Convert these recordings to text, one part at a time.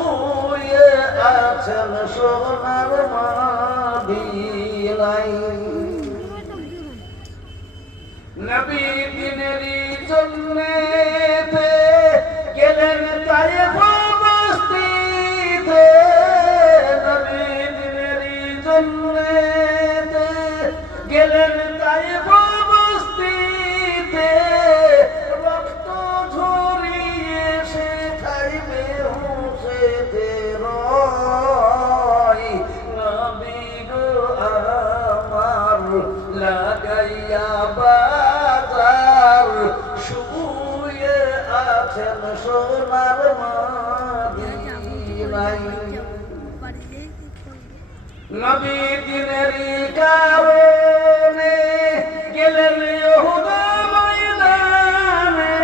শুয়ে আছেন সোনার মদিনায়। নবী দিনেরই জন্যে গেলেন তায়েফ বস্তিতে, নবী দিনেরই জন্যে গেলেন তায়েফ বস্তিতে, রক্ত ঝরিয়ে সেথায় বেহুশেতে রয়। নবী গো আমার লাগাইয়া বাজার শুয়ে আছেন সোনার মদিনায়। নবী দিনেরই কারণে গেলেন ইহুদা ময়দানে,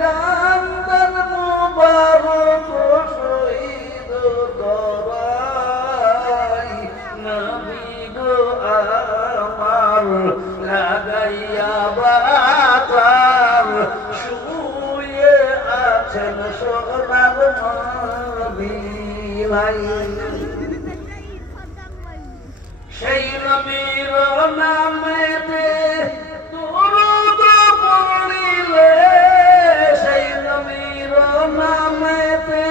দান মুবারক শহীদ করাই। নবী গো আমার লাগাইয়া বাজার শুয়ে আছেন সোনার মদিনায়। সেই নবীর নামেতে দুরূদ পড়িলে, সেই নবীর নামেতে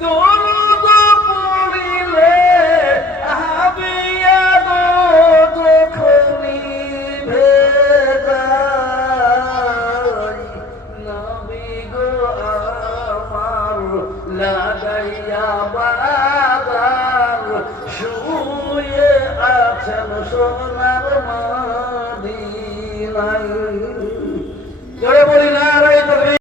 দুরূদ পড়িলে হাবিয়া গো যখনি ভেজাই। নবী গো আমার লাগাইয়া বাজার শুয়ে আছেন সোনার মদিনায়। জোরে বলি